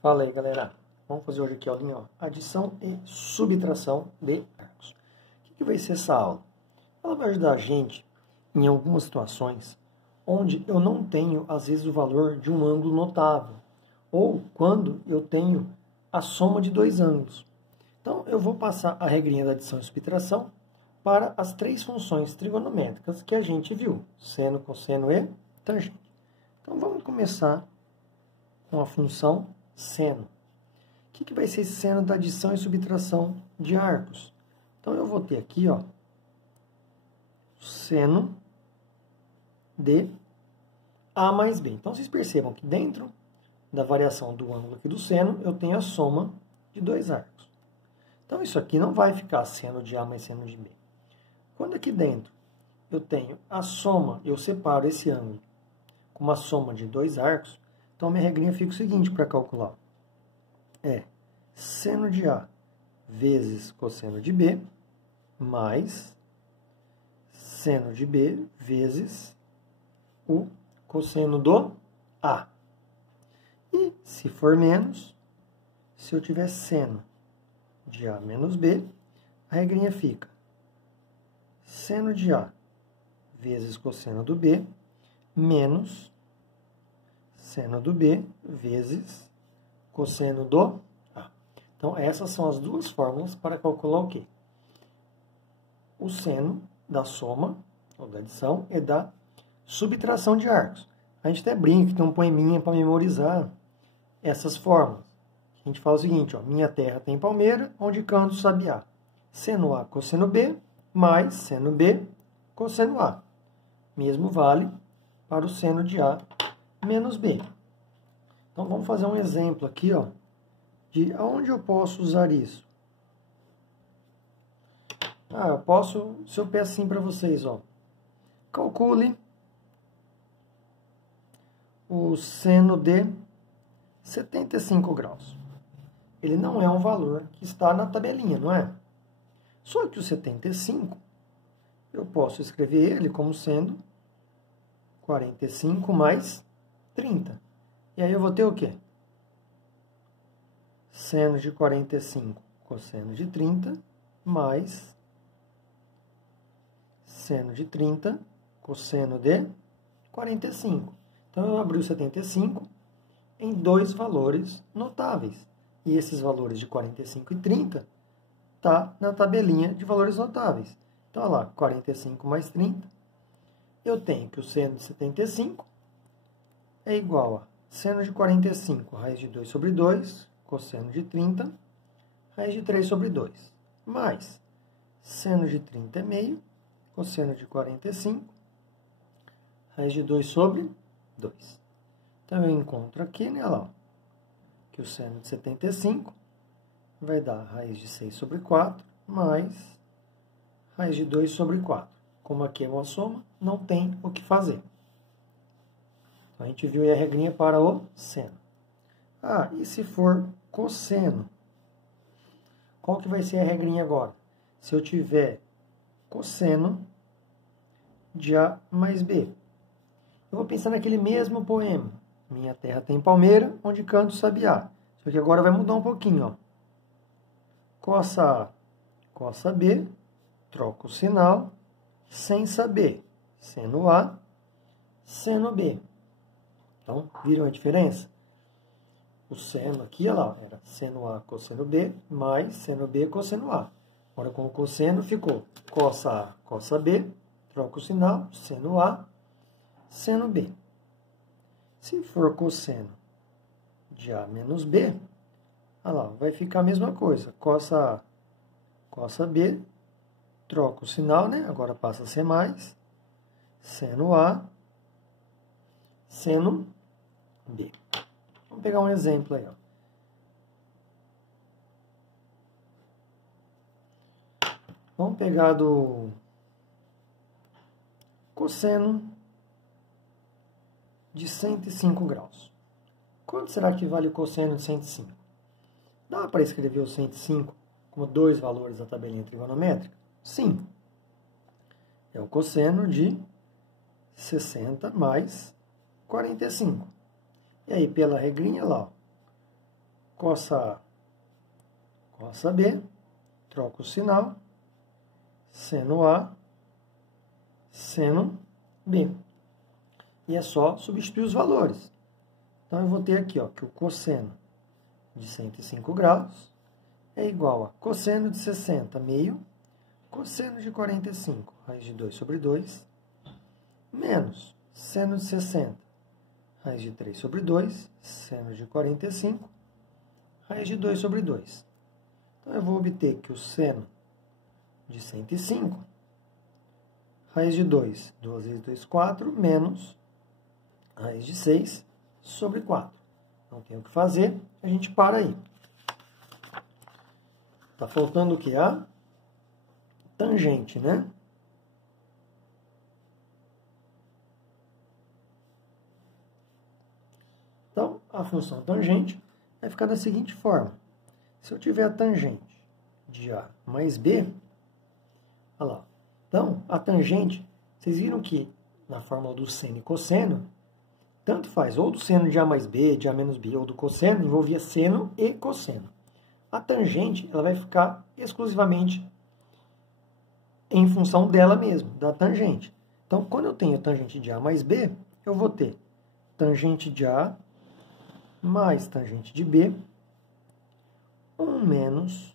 Fala aí, galera. Vamos fazer hoje aqui a aulinha, adição e subtração de arcos. O que vai ser essa aula? Ela vai ajudar a gente em algumas situações onde eu não tenho, às vezes, o valor de um ângulo notável, ou quando eu tenho a soma de dois ângulos. Então, eu vou passar a regrinha da adição e subtração para as três funções trigonométricas que a gente viu: seno, cosseno e tangente. Então, vamos começar com a função seno. O que vai ser esse seno da adição e subtração de arcos? Então, eu vou ter aqui, seno de A mais B. Então, vocês percebam que dentro da variação do ângulo aqui do seno, eu tenho a soma de dois arcos. Então, isso aqui não vai ficar seno de A mais seno de B. Quando aqui dentro eu tenho a soma, eu separo esse ângulo com uma soma de dois arcos, então, minha regrinha fica o seguinte para calcular. É seno de A vezes cosseno de B, mais seno de B vezes o cosseno do A. E, se for menos, se eu tiver seno de A menos B, a regrinha fica seno de A vezes cosseno do B, menos seno do B vezes cosseno do A. Então, essas são as duas fórmulas para calcular o quê? O seno da soma, ou da adição, e da subtração de arcos. A gente até brinca, tem um poeminha para memorizar essas fórmulas. A gente fala o seguinte, minha terra tem palmeira, onde canto sabiá. Seno A, cosseno B, mais seno B, cosseno A. Mesmo vale para o seno de A menos B. Então, vamos fazer um exemplo aqui, de onde eu posso usar isso. Eu posso, se eu peço assim para vocês, calcule o seno de 75 graus. Ele não é um valor que está na tabelinha, não é? Só que o 75, eu posso escrever ele como sendo 45 mais 30. E aí eu vou ter o quê? Seno de 45 cosseno de 30 mais seno de 30 cosseno de 45. Então, eu abri o 75 em dois valores notáveis. E esses valores de 45 e 30 tá na tabelinha de valores notáveis. Então, olha lá, 45 mais 30. Eu tenho que o seno de 75 é igual a seno de 45, raiz de 2 sobre 2, cosseno de 30, raiz de 3 sobre 2, mais seno de 30 é meio, cosseno de 45, raiz de 2 sobre 2. Então, eu encontro aqui, que o seno de 75 vai dar raiz de 6 sobre 4, mais raiz de 2 sobre 4. Como aqui é uma soma, não tem o que fazer. Então, a gente viu aí a regrinha para o seno. E se for cosseno? Qual que vai ser a regrinha agora? Se eu tiver cosseno de A mais B. Eu vou pensar naquele mesmo poema. Minha terra tem palmeira, onde canto sabiá. Só que agora vai mudar um pouquinho, Cossa A, cossa B, troco o sinal, sem saber. Seno A, seno B. Então, viram a diferença? O seno aqui, era seno A, cosseno B, mais seno B, cosseno A. Agora, com o cosseno, ficou cossa A, cossa B, troca o sinal, seno A, seno B. Se for cosseno de A menos B, vai ficar a mesma coisa. Cossa A, cossa B, troca o sinal, Agora passa a ser mais, seno A, seno B. Vamos pegar um exemplo aí, Vamos pegar do cosseno de 105 graus. Quanto será que vale o cosseno de 105? Dá para escrever o 105 como dois valores da tabelinha trigonométrica? Sim. É o cosseno de 60 mais 45. E aí, pela regrinha cossa A, cossa B, troco o sinal, seno A, seno B. E é só substituir os valores. Então, eu vou ter aqui, ó, que o cosseno de 105 graus é igual a cosseno de 60, meio, cosseno de 45, raiz de 2 sobre 2, menos seno de 60, raiz de 3 sobre 2, seno de 45, raiz de 2 sobre 2. Então, eu vou obter que o seno de 105, raiz de 2, 2 vezes 2, 4, menos raiz de 6 sobre 4. Não tem o que fazer, a gente para aí. Está faltando o que? A tangente, né? Então, a função tangente vai ficar da seguinte forma. Se eu tiver a tangente de A mais B, olha lá. Então, a tangente, vocês viram que na fórmula do seno e cosseno, tanto faz, ou do seno de A mais B, de A menos B, ou do cosseno, envolvia seno e cosseno. A tangente, ela vai ficar exclusivamente em função dela mesma, da tangente. Então, quando eu tenho tangente de A mais B, eu vou ter tangente de A mais tangente de B, 1 menos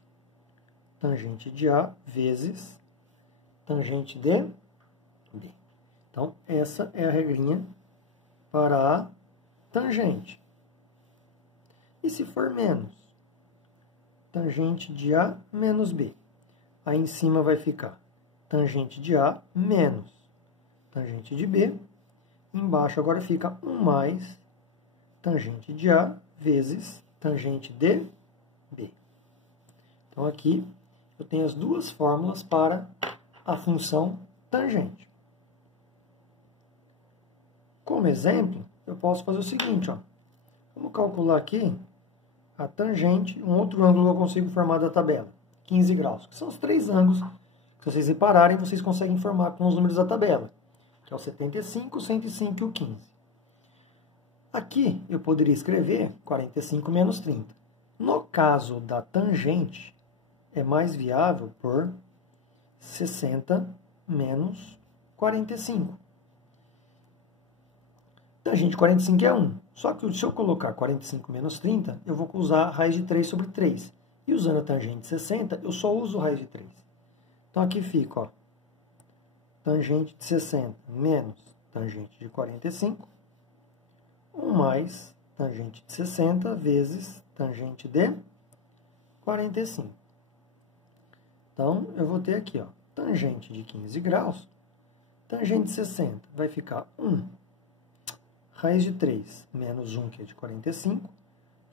tangente de A vezes tangente de B. Então, essa é a regrinha para a tangente. E se for menos? Tangente de A menos B. Aí em cima vai ficar tangente de A menos tangente de B. Embaixo agora fica 1 mais tangente de A vezes tangente de B. Então aqui eu tenho as duas fórmulas para a função tangente. Como exemplo, eu posso fazer o seguinte, ó. Vamos calcular aqui a tangente, um outro ângulo que eu consigo formar da tabela, 15 graus, que são os três ângulos que vocês repararem, vocês conseguem formar com os números da tabela, que é o 75, o 105 e o 15. Aqui eu poderia escrever 45 menos 30. No caso da tangente, é mais viável por 60 menos 45. Tangente de 45 é 1. Só que se eu colocar 45 menos 30, eu vou usar a raiz de 3 sobre 3. E usando a tangente de 60, eu só uso a raiz de 3. Então aqui fica, ó, tangente de 60 menos tangente de 45, 1 mais tangente de 60 vezes tangente de 45. Então, eu vou ter aqui, ó, tangente de 15 graus, tangente de 60 vai ficar 1 raiz de 3 menos 1, que é de 45,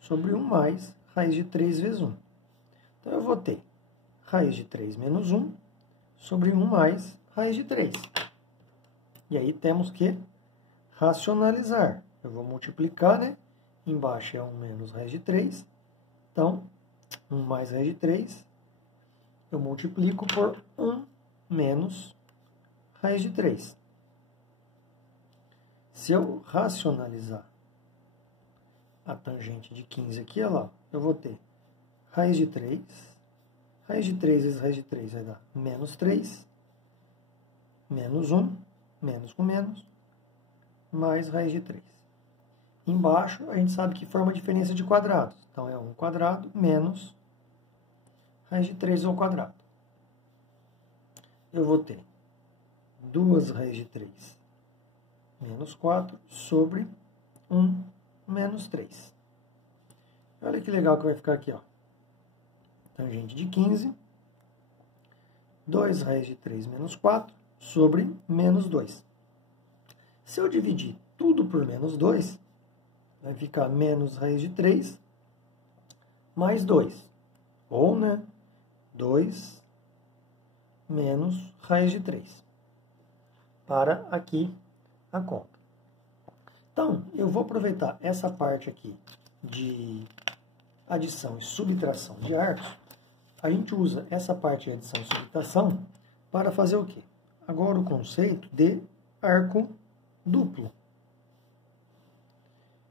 sobre 1 mais raiz de 3 vezes 1. Então, eu vou ter raiz de 3 menos 1 sobre 1 mais raiz de 3. E aí temos que racionalizar. Eu vou multiplicar, né? Embaixo é 1 menos raiz de 3. Então, 1 mais raiz de 3, eu multiplico por 1 menos raiz de 3. Se eu racionalizar a tangente de 15 aqui, olha lá, eu vou ter raiz de 3 vezes raiz de 3 vai dar menos 3, menos 1, menos com menos, mais raiz de 3. Embaixo, a gente sabe que forma diferença de quadrados. Então, é 1 quadrado menos raiz de 3 ao quadrado. Eu vou ter 2 raiz de 3 menos 4 sobre 1 menos 3. Olha que legal que vai ficar aqui, ó. Tangente de 15, 2 raiz de 3 menos 4 sobre menos 2. Se eu dividir tudo por menos 2, vai ficar menos raiz de 3 mais 2. Ou, né, 2 menos raiz de 3. Para aqui a conta. Então, eu vou aproveitar essa parte aqui de adição e subtração de arcos. A gente usa essa parte de adição e subtração para fazer o quê? Agora o conceito de arco duplo.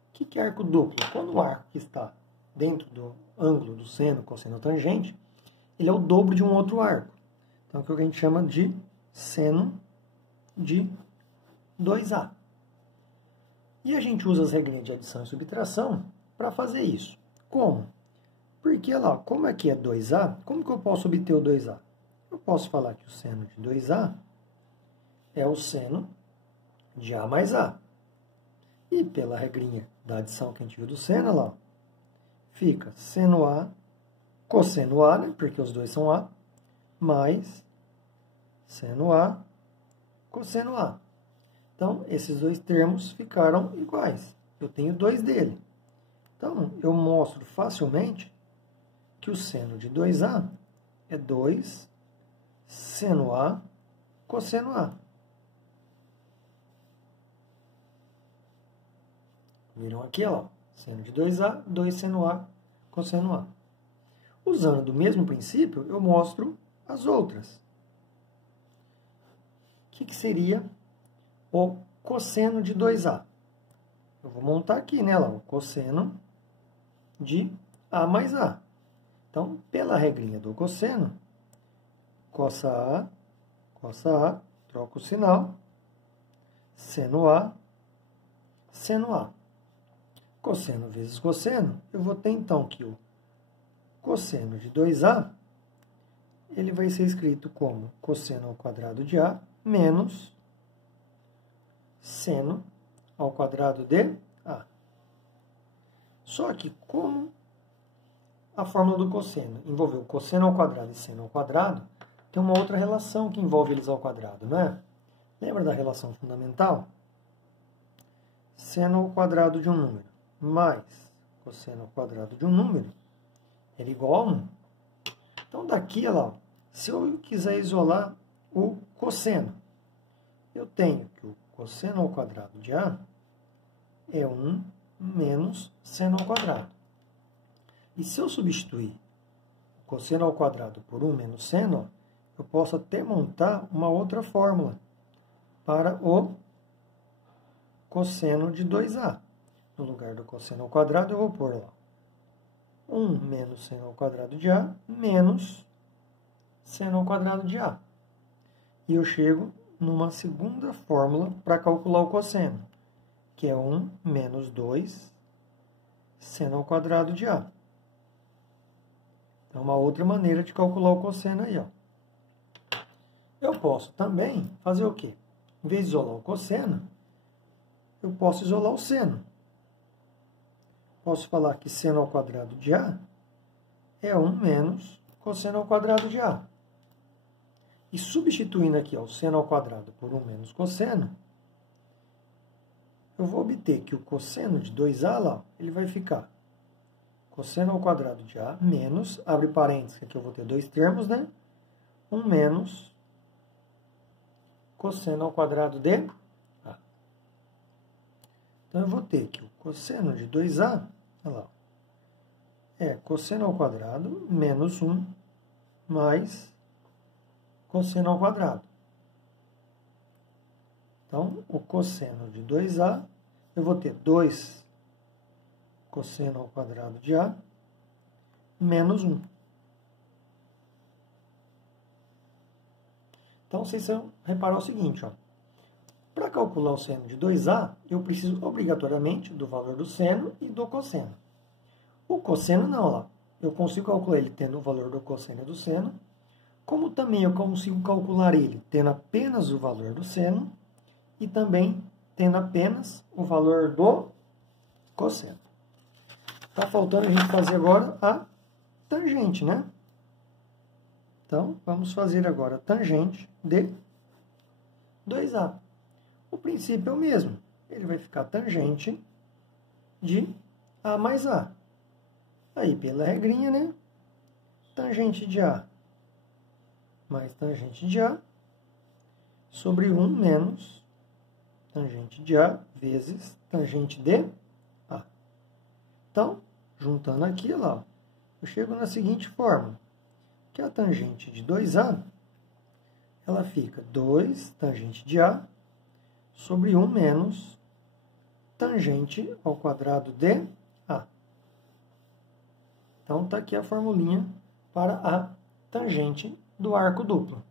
O que é arco duplo? Quando o arco que está dentro do ângulo do seno, cosseno, tangente, ele é o dobro de um outro arco. Então, é o que a gente chama de seno de 2A. E a gente usa as regrinhas de adição e subtração para fazer isso. Como? Porque, lá, como aqui é 2A, como que eu posso obter o 2A? Eu posso falar que o seno de 2A é o seno de A mais A. E pela regrinha da adição que a gente viu do seno, lá, fica seno A, cosseno A, né, porque os dois são A, mais seno A, cosseno A. Então, esses dois termos ficaram iguais. Eu tenho dois dele. Então, eu mostro facilmente que o seno de 2A é 2 seno A, cosseno A. Viram aqui, ó, seno de 2A, 2 seno A, cosseno A. Usando do mesmo princípio, eu mostro as outras. O que seria o cosseno de 2A? Eu vou montar aqui, né, lá, o cosseno de A mais A. Então, pela regrinha do cosseno, cossa A, troca o sinal, seno A, seno A. Cosseno vezes cosseno, eu vou ter então que o cosseno de 2A, ele vai ser escrito como cosseno ao quadrado de A menos seno ao quadrado de A. Só que como a fórmula do cosseno envolveu cosseno ao quadrado e seno ao quadrado, tem uma outra relação que envolve eles ao quadrado, não é? Lembra da relação fundamental? Seno ao quadrado de um número mais cosseno ao quadrado de um número é igual a 1. Então, daqui, ó, se eu quiser isolar o cosseno, eu tenho que o cosseno ao quadrado de A é 1 menos seno ao quadrado. E se eu substituir o cosseno ao quadrado por 1 menos seno, eu posso até montar uma outra fórmula para o cosseno de 2A. No lugar do cosseno ao quadrado, eu vou pôr lá 1 menos seno ao quadrado de A menos seno ao quadrado de A. E eu chego numa segunda fórmula para calcular o cosseno, que é 1 menos 2 seno ao quadrado de A. É uma outra maneira de calcular o cosseno aí, ó. Eu posso também fazer o quê? Em vez de isolar o cosseno, eu posso isolar o seno. Posso falar que seno ao quadrado de A é 1 menos cosseno ao quadrado de A. E substituindo aqui ó, o seno ao quadrado por 1 menos cosseno, eu vou obter que o cosseno de 2A lá, ele vai ficar cosseno ao quadrado de A menos, abre parênteses, aqui eu vou ter dois termos, né? 1 menos cosseno ao quadrado de A. Então, eu vou ter que o cosseno de 2A, olha lá, é cosseno ao quadrado menos 1 mais cosseno ao quadrado. Então, o cosseno de 2A, eu vou ter 2 cosseno ao quadrado de A menos 1. Então, vocês vão reparar o seguinte, ó. Para calcular o seno de 2A, eu preciso obrigatoriamente do valor do seno e do cosseno. O cosseno não, ó. Eu consigo calcular ele tendo o valor do cosseno e do seno, como também eu consigo calcular ele tendo apenas o valor do seno e também tendo apenas o valor do cosseno. Está faltando a gente fazer agora a tangente, né? Então, vamos fazer agora a tangente de 2A. O princípio é o mesmo. Ele vai ficar tangente de A mais A. Aí, pela regrinha, né? Tangente de A mais tangente de A sobre 1 menos tangente de A vezes tangente de A. Então, juntando aqui, lá, eu chego na seguinte fórmula, que a tangente de 2A, ela fica 2 tangente de A sobre 1 menos tangente ao quadrado de A. Então, está aqui a formulinha para a tangente do arco duplo.